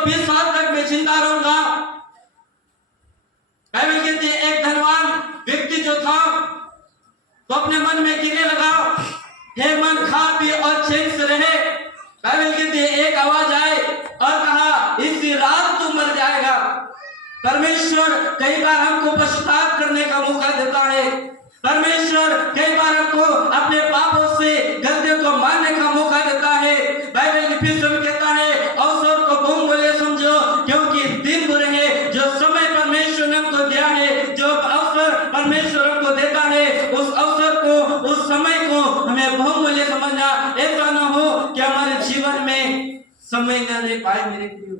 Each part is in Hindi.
120 साल तक मैं जिंदा रहूंगा। बाइबल कहती है एक धनवान व्यक्ति जो था तो अपने मन में कहने लगा, हे मन खा पी और चैन से रहे। बाइबल कहती है एक आवाज आए और कहा, इसी रात तू मर जाएगा। परमेश्वर कई बार हमको पश्चाताप करने का मौका देता है। परमेश्वर कई बार हमको अपने पापों से गलतियों को मानने का मौका देता है। बाइबल फिर कहता है, अवसर को बहुमूल्य समझो क्योंकि दिन बुरे हैं। जो समय परमेश्वर ने हमको दिया है, जो अवसर परमेश्वर हमको देता है, उस अवसर को, उस समय को हमें बहुमूल्य समझना। ऐसा ना हो कि हमारे जीवन में समय न दे पाए मेरे प्रियो।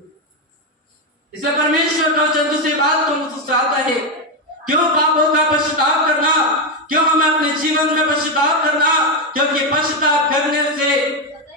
इसलिए परमेश्वर का वचन दूसरी बात को मुझसे आता है, क्यों पापों का पश्चाताप करना, क्यों हमें अपने जीवन में पश्चाताप करना, क्योंकि पश्चाताप करने से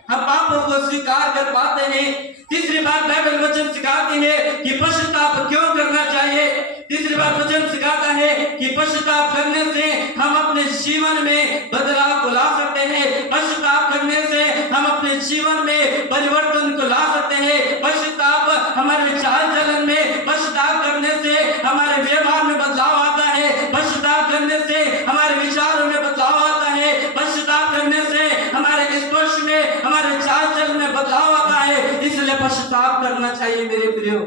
हम पापों को स्वीकार कर पाते हैं। तीसरी बात बाइबल वचन सिखाती है कि पश्चाताप क्यों करना चाहिए। तीसरी बात वचन सिखाता है कि पश्चाताप करने से हम अपने जीवन में बदलाव को ला सकते हैं। पश्चाताप करने से हम अपने जीवन में परिवर्तन को ला सकते हैं। पश्चाताप हमारे विचार चलन में, पश्चाताप करने से हमारे व्यवहार में बदलाव आता है। पश्चाताप करने से हमारे विचारों में बदलाव आता है। पश्चाताप करने से हमारे स्पर्श में, हमारे चाल चलन में बदलाव आता है। इसलिए पश्चाताप करना चाहिए मेरे प्रियो।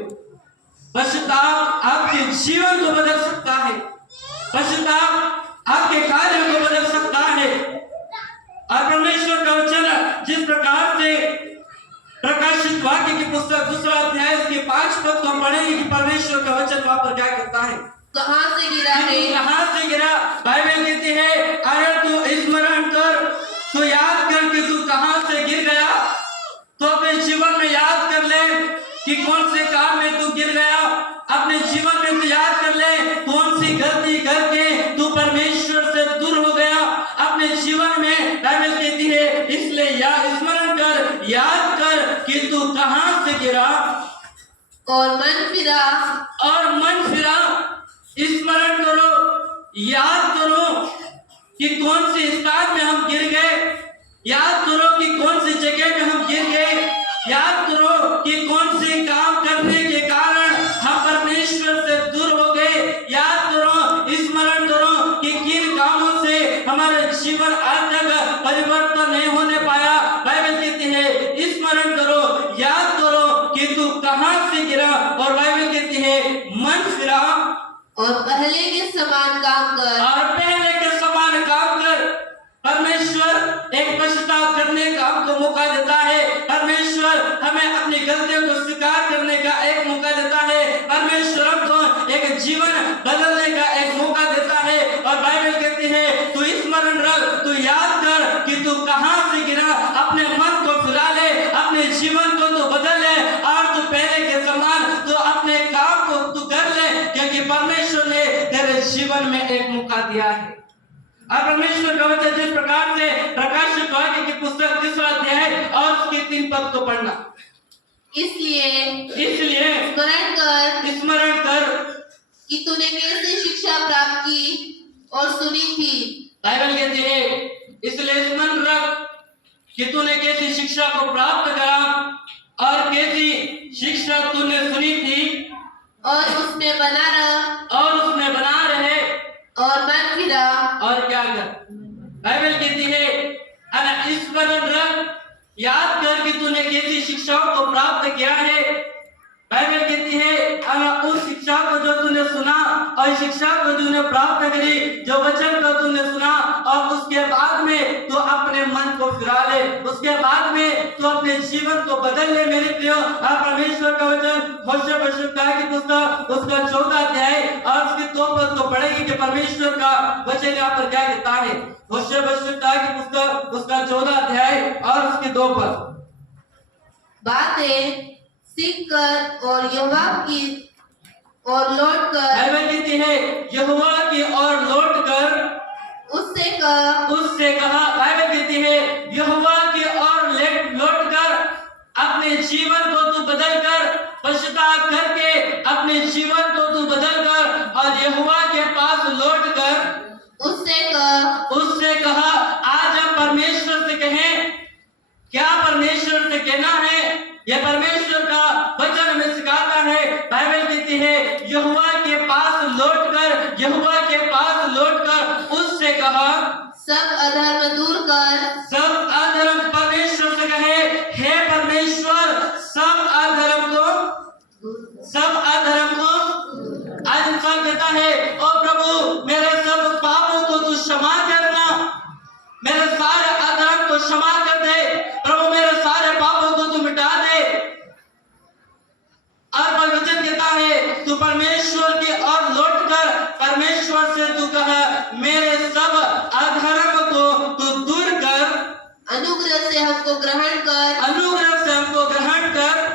पश्चाताप आपके जीवन को बदल सकता है। पश्चाताप आपके कार्यों को बदल सकता है। और परमेश्वर का वचन जिस प्रकार से प्रकाशित वाक्य की पुस्तक 2 अध्याय के 5 पद को पढ़ेंगे कि परमेश्वर का वचन वहां पर क्या कहता है, कहां से गिरा है, कहां से गिरा। बाइबल कहती है, अगर तू स्मरण कर, तो याद कर कि तू कहां से गिर गया। तो अपने जीवन में याद कर ले कि कौन से काम में तू गिर गया। अपने जीवन में तू याद कर ले कौन सी गलती करके तू परमेश्वर से दूर हो गया अपने जीवन में। बाइबल कहती है, इसलिए स्मरण कर, याद कर कि तू कहां से गिरा और मन फिरा, और मन फिरा। स्मरण करो, याद करो कि कौन सी स्थान में हम गिर गए। याद करो कि कौन सी जगह में हम गिर गए। याद करो कि कौन से काम करने के कारण हम परमेश्वर से दूर हो गए। याद करो, स्मरण करो कि किन कामों से हमारे जीवन आज तक परिवर्तन नहीं होने पाया। बाइबल कहती है, स्मरण करो, याद करो कि तू कहां से गिरा। और बाइबल कहती है, मन फिरा और पहले के समान काम कर, और पहले के समान काम कर। परमेश्वर एक पश्चाताप करने का हमको मौका देता है। परमेश्वर हमें अपनी गलतियों को स्वीकार करने का एक मौका देता है। परमेश्वर हमको एक जीवन बदलने का एक मौका देता है। और बाइबल कहती है, तू स्मरण रख, तू याद कर कि तू कहां से गिरा। अपने मन को फिरा ले, अपने जीवन को तू बदल ले और तू पहले के समान तू अपने काम को तू कर ले, क्योंकि परमेश्वर ने तेरे जीवन में एक मौका दिया है। और परमेश्वर का वचन जिस प्रकार से प्रकाशित वाक्य की पुस्तक 3 अध्याय और उसके 3 पद को पढ़ना। इसलिए स्मरण कर कि तूने कैसे शिक्षा प्राप्त की और सुनी थी। बाइबल कहती है, इसलिए स्मरण रख कि तूने कैसी शिक्षा को प्राप्त करा और कैसी शिक्षा तूने सुनी थी, और उसमें बना रहे और मन फिरा। और क्या कर। बाइबल कहती है, स्मरण रख, याद कर कि तूने कैसी शिक्षाओं को प्राप्त किया है। बाइबल कहती है, उस शिक्षा को जो तूने सुना और शिक्षा को तूने प्राप्त करी, जो वचन को तूने सुना, और उसके बाद में तो अपने मन को फिरा ले, उसके बाद में तो अपने जीवन को बदल ले मेरे प्रियो। और परमेश्वर का वचन होशे की पुस्तक उसका 14 अध्याय और उसके 2 पद को पढ़ेंगे कि परमेश्वर का वचन यहाँ पर क्या कहता है। होशे की पुस्तक उसका 14 अध्याय और उसके 2 पद। बातें सीख कर और यहोवा की और लौट कर, बाइबल कहती है, यहोवा की और लौट कर उससे कहा। बाइबल कहती है, यहोवा की और लौट कर अपने जीवन को तू बदल कर, पश्चाताप करके अपने जीवन को तू बदल कर और यहोवा के पास लौट कर उससे कहा। आज हम परमेश्वर से कहें, क्या परमेश्वर से कहना है? यह परमेश्वर का वचन हमें सब अधर्म को। आज इंसान कहता है, ओ प्रभु मेरे सब पापों को तू क्षमा करना, मेरे सारे अधर्म को क्षमा कर दे, प्रभु मेरे सारे पापों को तू मिटा दे। और वचन कहता है, तू परमेश्वर की ओर लौटकर परमेश्वर से तू कह, मेरे सब अधर्म को तू दूर कर, अनुग्रह से हमको ग्रहण कर, अनुग्रह से हमको ग्रहण कर,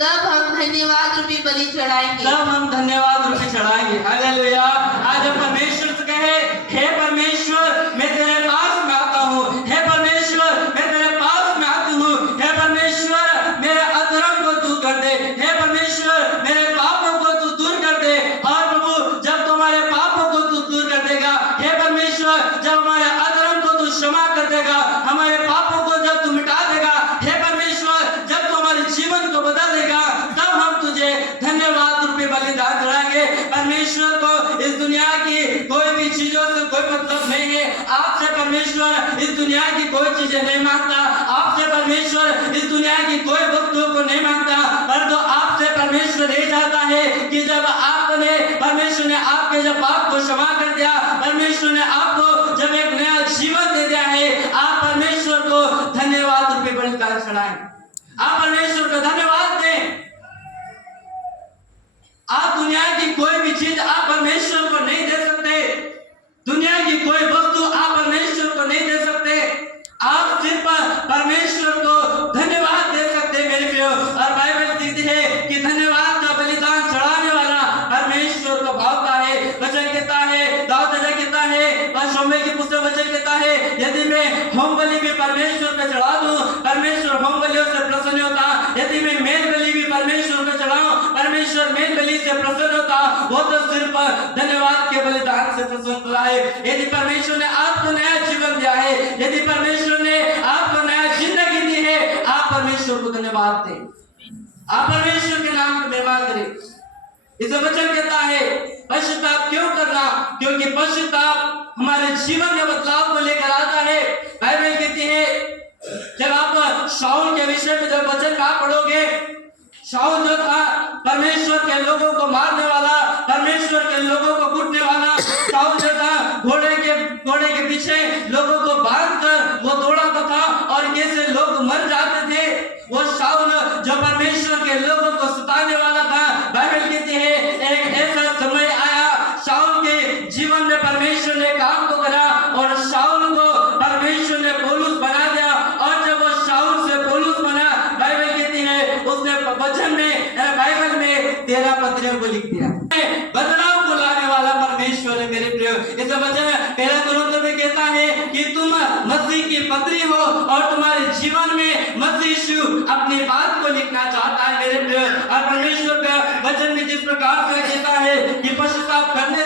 तब हम धन्यवाद रूपी बलि चढ़ाएंगे। तब हम धन्यवाद रूपी चढ़ाएंगे। हालेलुया। आज हम परमेश्वर से कहे, हे परमेश्वर मैं तेरे पास में आता हूँ, हे परमेश्वर मैं तेरे पास में आती हूँ, हे परमेश्वर मेरे अधर्म को दूर कर दे, हे परमेश्वर मेरे पापों को तू दूर कर दे। और प्रभु जब तुम्हारे पापों को तू दूर कर देगा, हे परमेश्वर जब हमारे अधर्म को तू क्षमा कर देगा, हमारे पापों को जब तू मिटा देगा, हे परमेश्वर जब तू हमारे जीवन को बदल देगा, तब हम तुझे धन्यवाद रूपी बलिदान चढ़ाएंगे। परमेश्वर को इस दुनिया की कोई भी चीजों से कोई मतलब नहीं है। आपसे परमेश्वर इस दुनिया की कोई चीजें नहीं मांगता, आपसे परमेश्वर इस दुनिया की कोई वस्तुओं को नहीं मांगता, परंतु आपसे परमेश्वर ये चाहता है कि जब आपने परमेश्वर ने आपके जब पाप को क्षमा कर दिया, परमेश्वर ने आपको जब एक नया जीवन दे दिया है, आप परमेश्वर को धन्यवाद रूपी बलिदान चढ़ाएं, आप परमेश्वर को धन्यवाद दें। आप दुनिया की कोई भी चीज आप परमेश्वर को नहीं दे सकते, दुनिया की कोई वस्तु आप परमेश्वर को नहीं दे सकते, आप सिर्फ परमेश्वर को धन्यवाद दे सकते मेरे प्रियो। और बाइबल कहती है कि धन्यवाद का बलिदान चढ़ाने वाला परमेश्वर को भावता है। वचन कहता है, दाऊद राजा कहता है, और शमूएल की पुस्तक वचन कहता है, यदि मैं होम बलि भी परमेश्वर पे चढ़ा दूं, परमेश्वर होम बलियों से प्रसन्न होता। यदि मैं मेल बलि भी परमेश्वर पे चढ़ाऊं, परमेश्वर मेल बलि से प्रसन्न होता। वो तो सिर्फ धन्यवाद के बलिदान से प्रसन्न हुआ है। यदि परमेश्वर ने आपको नया जीवन दिया है, यदि परमेश्वर ने आपको नया जिंदगी दी है, आप परमेश्वर को धन्यवाद दें, आप परमेश्वर के नाम को निर्माण करें। इस वचन कहता है, पश्चाताप क्यों करना, क्योंकि पश्चाताप हमारे जीवन में बदलाव को लेकर आता है। बाइबल कहती है, जब आप शाऊल के विषय में जब वचन का पढ़ोगे, शाऊल जो था परमेश्वर के लोगों को मारने वाला, परमेश्वर के लोगों को कूटने वाला, शाऊल जो था घोड़े के पीछे लोगों को बांधकर वो दौड़ाता था और कैसे लोग मर जाते थे। वो शाऊल जो परमेश्वर के लोगों को सताने वाला था, बाइबल कहती है एक ऐसा समय आया शाऊल के जीवन में परमेश्वर ने काम को करा और शाऊल को परमेश्वर ने पौलुस बना दिया। और जब वो शाऊल से पौलुस बना, बाइबल कहती है उसने वचन में बाइबल में 13 पत्रियों को लिख दिया। बदलाव को लाने वाला परमेश्वर है मेरे प्रियो। इस वचन 1 कुरिन्थियों में कहता है कि तुम मसीह की पत्री हो और तुम्हारे जीवन में मसीह यीशु अपनी बात को लिखना चाहता है मेरे प्रियो। और परमेश्वर का वचन भी जिस प्रकार से कहता है कि पश्चाताप करने